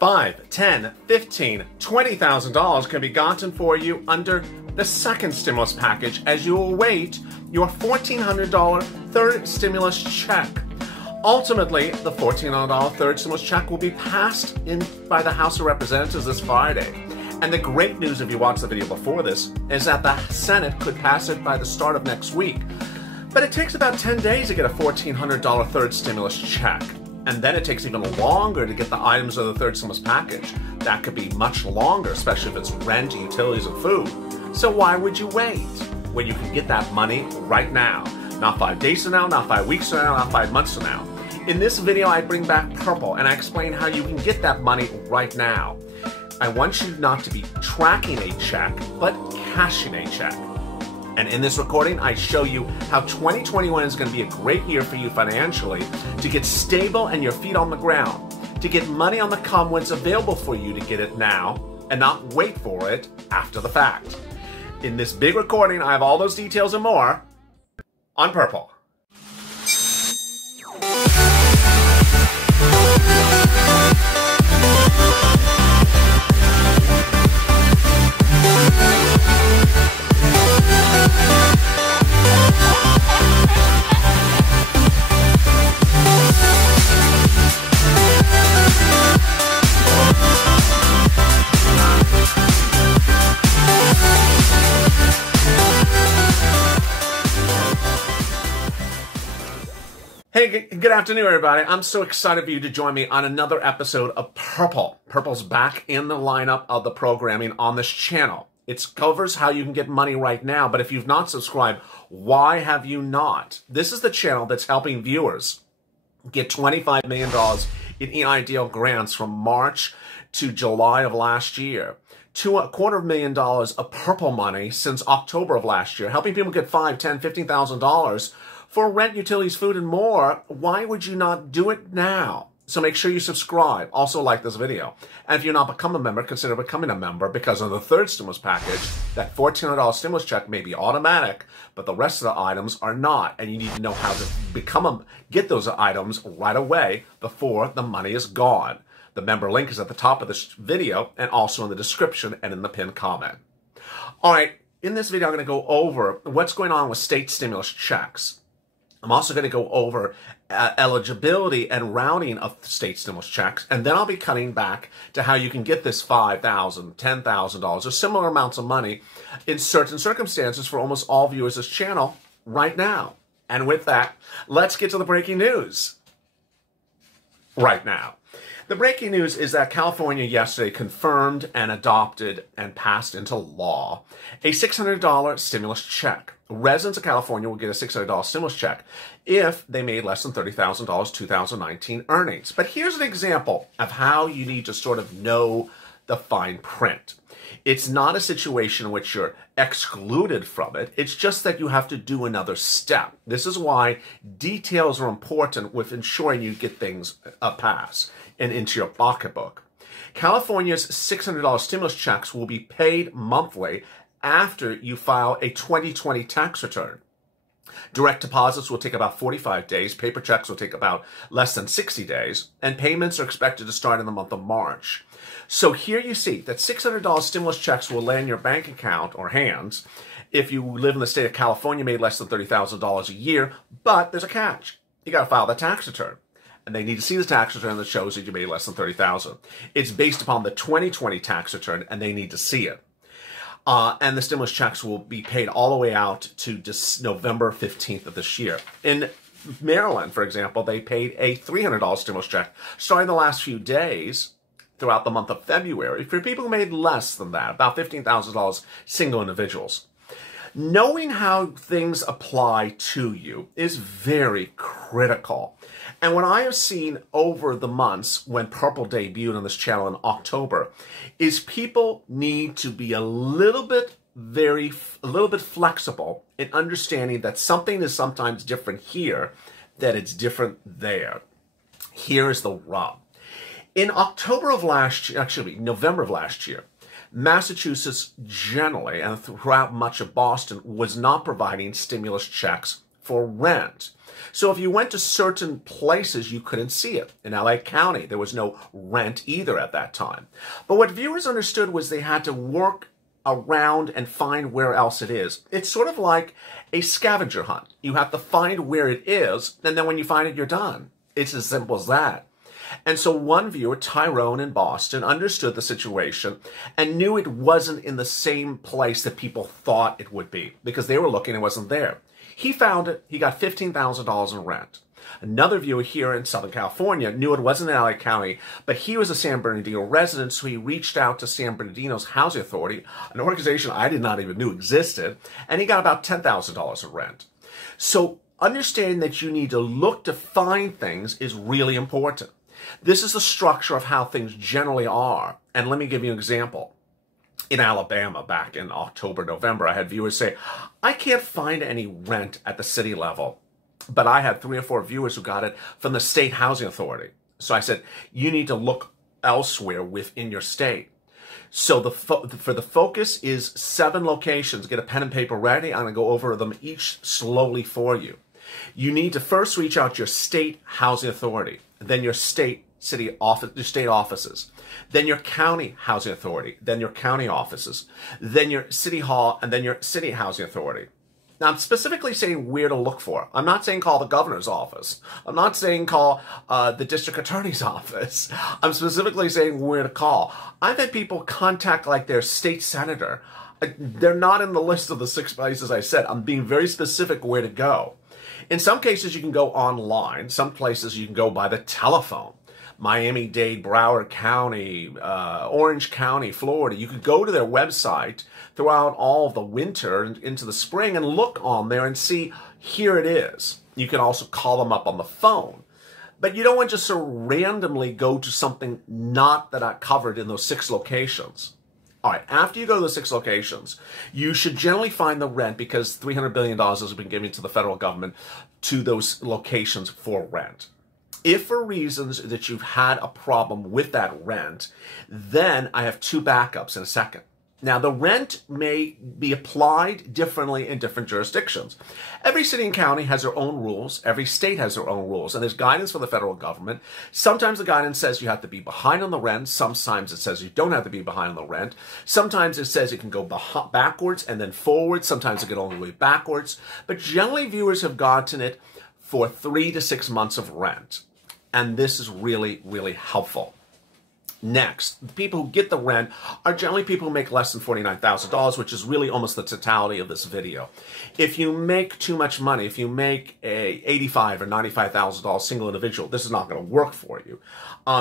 $5, $10, $15, $20,000 can be gotten for you under the second stimulus package as you await your $1,400 third stimulus check. Ultimately, the $1,400 third stimulus check will be passed in by the House of Representatives this Friday. And the great news, if you watched the video before this, is that the Senate could pass it by the start of next week. But it takes about 10 days to get a $1,400 third stimulus check. And then it takes even longer to get the items of the third stimulus package. That could be much longer, especially if it's rent, utilities, and food. So why would you wait when you can get that money right now? Not 5 days from now, not 5 weeks from now, not 5 months from now. In this video, I bring back Purple and I explain how you can get that money right now. I want you not to be tracking a check, but cashing a check. And in this recording, I show you how 2021 is going to be a great year for you financially to get stable and your feet on the ground, to get money on the come when it's available for you to get it now and not wait for it after the fact. In this big recording, I have all those details and more on Purple. Hey, good afternoon, everybody. I'm so excited for you to join me on another episode of Purple. Purple's back in the lineup of the programming on this channel. It covers how you can get money right now, but if you've not subscribed, why have you not? This is the channel that's helping viewers get $25 million in EIDL grants from March to July of last year, to $250,000 of Purple money since October of last year, helping people get $5,000, $10,000, $15,000 for rent, utilities, food, and more. Why would you not do it now? So make sure you subscribe. Also like this video. And if you're not become a member, consider becoming a member, because on the third stimulus package, that $1,400 stimulus check may be automatic, but the rest of the items are not. And you need to know how to get those items right away before the money is gone. The member link is at the top of this video and also in the description and in the pinned comment. All right, in this video, I'm going to go over what's going on with state stimulus checks. I'm also going to go over eligibility and routing of state stimulus checks, and then I'll be cutting back to how you can get this $5,000, $10,000, or similar amounts of money in certain circumstances for almost all viewers of this channel right now. And with that, let's get to the breaking news right now. The breaking news is that California yesterday confirmed and adopted and passed into law a $600 stimulus check. Residents of California will get a $600 stimulus check if they made less than $30,000 2019 earnings. But here's an example of how you need to sort of know the fine print. It's not a situation in which you're excluded from it. It's just that you have to do another step. This is why details are important with ensuring you get things pass and into your pocketbook. California's $600 stimulus checks will be paid monthly after you file a 2020 tax return. Direct deposits will take about 45 days, paper checks will take about less than 60 days, and payments are expected to start in the month of March. So here you see that $600 stimulus checks will land in your bank account or hands if you live in the state of California, made less than $30,000 a year, but there's a catch. You got to file the tax return. And they need to see the tax return that shows that you made less than $30,000. It's based upon the 2020 tax return, and they need to see it. And the stimulus checks will be paid all the way out to November 15th of this year. In Maryland, for example, they paid a $300 stimulus check starting the last few days throughout the month of February for people who made less than that, about $15,000 single individuals. Knowing how things apply to you is very critical. And what I have seen over the months when Purple debuted on this channel in October is people need to be a little bit flexible in understanding that something is sometimes different here, that it's different there. Here is the rub. In October of last year, actually November of last year, Massachusetts generally, and throughout much of Boston, was not providing stimulus checks for rent. So if you went to certain places, you couldn't see it. In LA County, there was no rent either at that time. But what viewers understood was they had to work around and find where else it is. It's sort of like a scavenger hunt. You have to find where it is, and then when you find it, you're done. It's as simple as that. And so one viewer, Tyrone in Boston, understood the situation and knew it wasn't in the same place that people thought it would be because they were looking, it wasn't there. He found it. He got $15,000 in rent. Another viewer here in Southern California knew it wasn't in LA County, but he was a San Bernardino resident, so he reached out to San Bernardino's Housing Authority, an organization I did not even know existed, and he got about $10,000 in rent. So understanding that you need to look to find things is really important. This is the structure of how things generally are. And let me give you an example. In Alabama, back in October, November, I had viewers say, I can't find any rent at the city level. But I had 3 or 4 viewers who got it from the state housing authority. So I said, you need to look elsewhere within your state. So for the focus is 7 locations. Get a pen and paper ready. I'm going to go over them each slowly for you. You need to first reach out to your state housing authority, then your state offices, then your county housing authority, then your county offices, then your city hall, and then your city housing authority. Now, I'm specifically saying where to look for. I'm not saying call the governor's office. I'm not saying call the district attorney's office. I'm specifically saying where to call. I've had people contact like their state senator. They're not in the list of the 6 places I said. I'm being very specific where to go. In some cases, you can go online. Some places you can go by the telephone. Miami-Dade, Broward County, Orange County, Florida. You could go to their website throughout all of the winter and into the spring and look on there and see, here it is. You can also call them up on the phone. But you don't want to just sort of randomly go to something not that I covered in those 6 locations. All right, after you go to the 6 locations, you should generally find the rent because $300 billion has been given to the federal government to those locations for rent. If for reasons that you've had a problem with that rent, then I have 2 backups in a second. Now, the rent may be applied differently in different jurisdictions. Every city and county has their own rules. Every state has their own rules. And there's guidance for the federal government. Sometimes the guidance says you have to be behind on the rent. Sometimes it says you don't have to be behind on the rent. Sometimes it says you can go backwards and then forwards. Sometimes it can only go backwards. But generally, viewers have gotten it for 3 to 6 months of rent. And this is really, really helpful. Next, the people who get the rent are generally people who make less than $49,000, which is really almost the totality of this video. If you make too much money, if you make a $85,000 or $95,000 single individual, this is not going to work for you.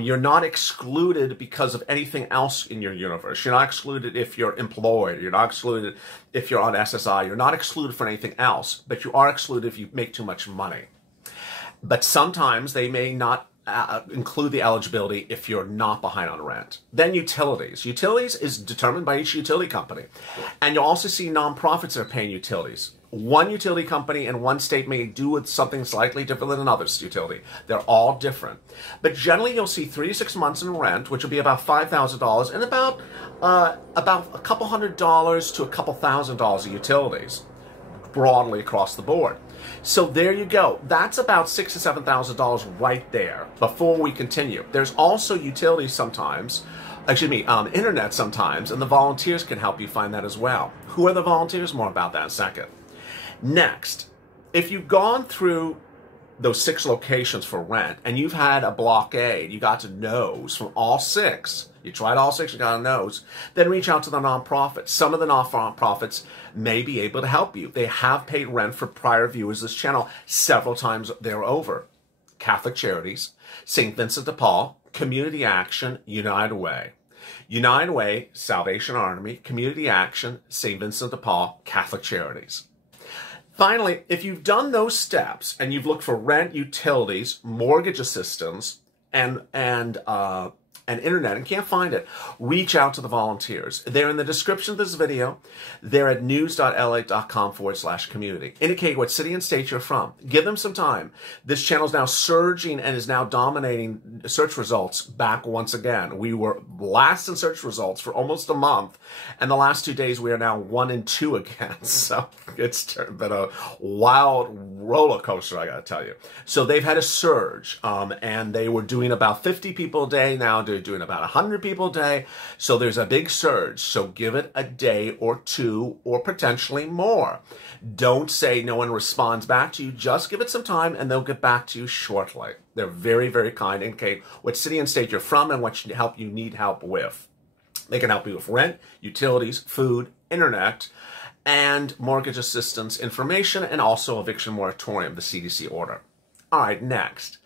You're not excluded because of anything else in your universe. You're not excluded if you're employed. You're not excluded if you're on SSI. You're not excluded for anything else, but you are excluded if you make too much money. But sometimes they may not include the eligibility if you're not behind on rent. Then utilities. Utilities is determined by each utility company. And you'll also see nonprofits that are paying utilities. One utility company in one state may do with something slightly different than another's utility. They're all different. But generally you'll see 3 to 6 months in rent, which will be about $5,000 and about a couple $100 to a couple $1,000 of utilities broadly across the board. So there you go. That's about $6,000 to $7,000 right there before we continue. There's also utilities sometimes, internet sometimes, and the volunteers can help you find that as well. Who are the volunteers? More about that in a second. Next, if you've gone through those 6 locations for rent and you've had a blockade, you got to no's from all 6, you tried all 6, you got a no's, then reach out to the nonprofits. Some of the nonprofits may be able to help you. They have paid rent for prior viewers of this channel several times they're over. Catholic Charities, St. Vincent de Paul, Community Action, United Way. United Way, Salvation Army, Community Action, St. Vincent de Paul, Catholic Charities. Finally, if you've done those steps and you've looked for rent, utilities, mortgage assistance, and and internet and can't find it, reach out to the volunteers. They're in the description of this video. They're at news.la.com/community. Indicate what city and state you're from. Give them some time. This channel is now surging and is now dominating search results back once again. We were last in search results for almost a month, and the last 2 days we are now 1 and 2 again. So it's been a wild roller coaster, I gotta tell you. So they've had a surge, and they were doing about 50 people a day. Now they're doing about 100 people a day. So there's a big surge. So give it a day or two or potentially more. Don't say no one responds back to you. Just give it some time and they'll get back to you shortly. They're very, very kind. Indicate what city and state you're from and what help you need help with. They can help you with rent, utilities, food, internet, and mortgage assistance information, and also eviction moratorium, the CDC order. All right, next.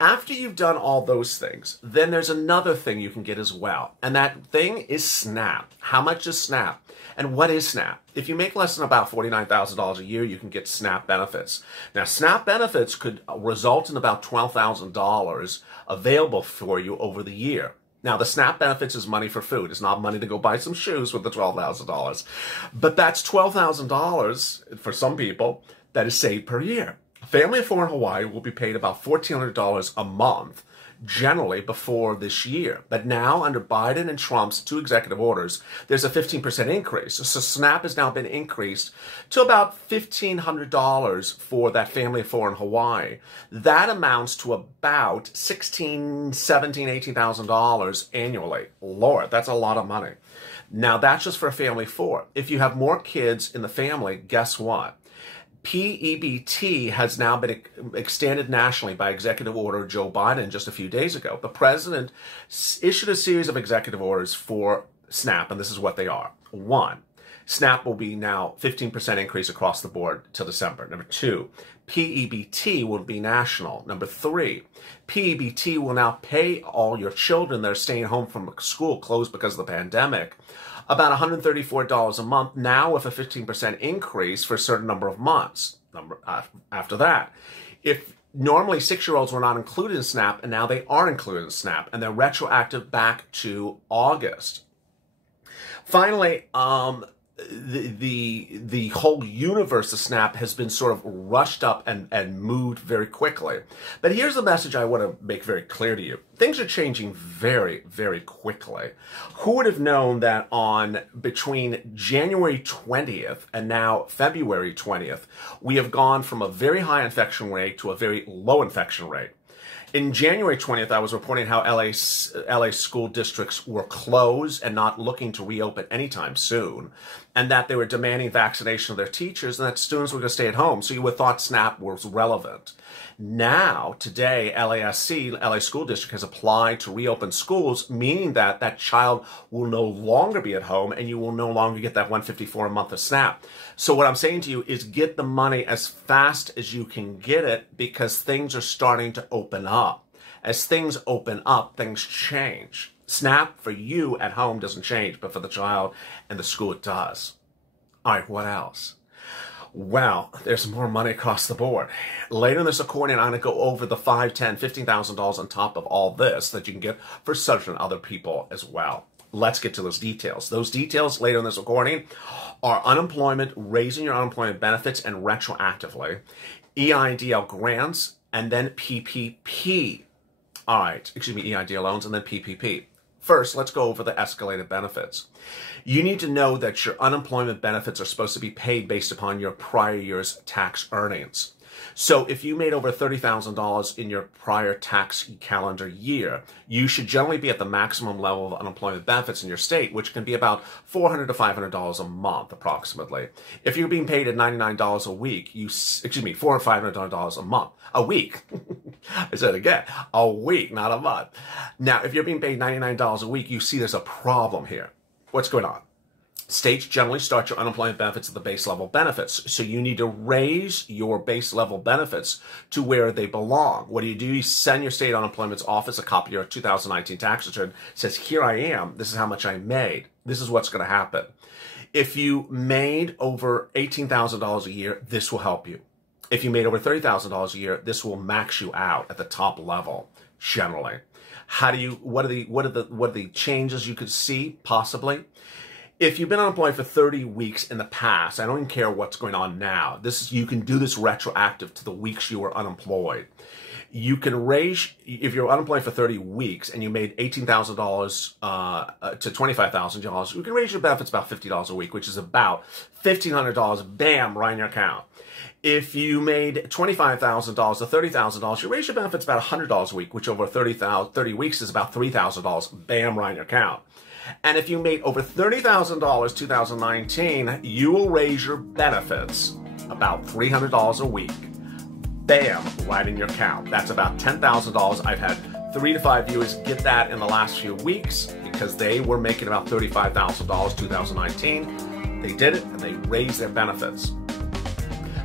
After you've done all those things, then there's another thing you can get as well. And that thing is SNAP. How much is SNAP? And what is SNAP? If you make less than about $49,000 a year, you can get SNAP benefits. Now, SNAP benefits could result in about $12,000 available for you over the year. Now, the SNAP benefits is money for food. It's not money to go buy some shoes with the $12,000. But that's $12,000 for some people that is saved per year. A family of 4 in Hawaii will be paid about $1,400 a month, generally, before this year. But now, under Biden and Trump's 2 executive orders, there's a 15% increase. So SNAP has now been increased to about $1,500 for that family of 4 in Hawaii. That amounts to about $16,000, $17,000, $18,000 annually. Lord, that's a lot of money. Now, that's just for a family of 4. If you have more kids in the family, guess what? PEBT has now been extended nationally by executive order Joe Biden just a few days ago. The president issued a series of executive orders for SNAP, and this is what they are. 1, SNAP will be now 15% increase across the board till December. Number 2, PEBT will be national. Number 3, PEBT will now pay all your children that are staying home from school closed because of the pandemic about $134 a month, now with a 15% increase for a certain number of months. After that, if normally 6-year-olds were not included in SNAP, and now they are included in SNAP, and they're retroactive back to August. Finally, the whole universe of SNAP has been sort of rushed up and moved very quickly. But here's the message I want to make very clear to you. Things are changing very, very quickly. Who would have known that between January 20th and now February 20th, we have gone from a very high infection rate to a very low infection rate? In January 20th, I was reporting how LA school districts were closed and not looking to reopen anytime soon, and that they were demanding vaccination of their teachers and that students were going to stay at home. So you would have thought SNAP was relevant. Now, today, LASC, LA School District, has applied to reopen schools, meaning that that child will no longer be at home and you will no longer get that $154 a month of SNAP. So what I'm saying to you is get the money as fast as you can get it, because things are starting to open up. As things open up, things change. SNAP for you at home doesn't change, but for the child and the school it does. All right, what else? Well, there's more money across the board. Later in this recording, I'm going to go over the $5,000, $10,000, $15,000 on top of all this that you can get for such and other people as well. Let's get to those details. Those details later in this recording are unemployment, raising your unemployment benefits, and retroactively, EIDL grants, and then PPP. All right, EIDL loans, and then PPP. First, let's go over the escalated benefits. You need to know that your unemployment benefits are supposed to be paid based upon your prior year's tax earnings. So if you made over $30,000 in your prior tax calendar year, you should generally be at the maximum level of unemployment benefits in your state, which can be about $400 to $500 a month, approximately. If you're being paid at $99 a week, $400 to $500 a month, a week. I said again, a week, not a month. Now, if you're being paid $99 a week, you see there's a problem here. What's going on? States generally start your unemployment benefits at the base level benefits. So you need to raise your base level benefits to where they belong. What do? You send your state unemployment's office a copy of your 2019 tax return. It says, here I am. This is how much I made. This is what's going to happen. If you made over $18,000 a year, this will help you. If you made over $30,000 a year, this will max you out at the top level, generally. What are the changes you could see possibly? If you've been unemployed for 30 weeks in the past, I don't even care what's going on now. You can do this retroactive to the weeks you were unemployed. You can raise, if you're unemployed for 30 weeks and you made $18,000 to $25,000, you can raise your benefits about $50 a week, which is about $1,500, bam, right in your account. If you made $25,000 to $30,000, you raise your benefits about $100 a week, which over 30 weeks is about $3,000, bam, right in your account. And if you made over $30,000 2019, you will raise your benefits about $300 a week. Bam, right in your account. That's about $10,000. I've had 3 to 5 viewers get that in the last few weeks because they were making about $35,000 2019. They did it and they raised their benefits.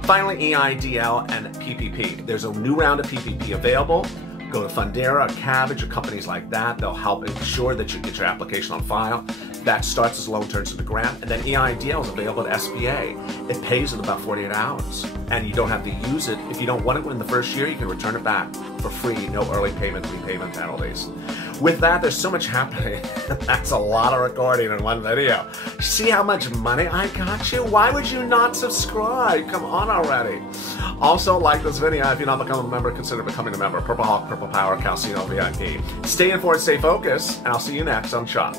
Finally, EIDL and PPP. There's a new round of PPP available. Go to Fundera, Cabbage, or companies like that. They'll help ensure that you get your application on file. That starts as a loan, turns into grant. And then EIDL is available at SBA. It pays in about 48 hours. And you don't have to use it. If you don't want it in the first year, you can return it back for free. No early payment, repayment penalties. With that, there's so much happening. That's a lot of recording in one video. See how much money I got you? Why would you not subscribe? Come on already. Also, like this video. If you're not becoming a member, consider becoming a member. Purple Hawk, Purple Power, Calcino VIP. Stay informed, stay focused, and I'll see you next on Chuck.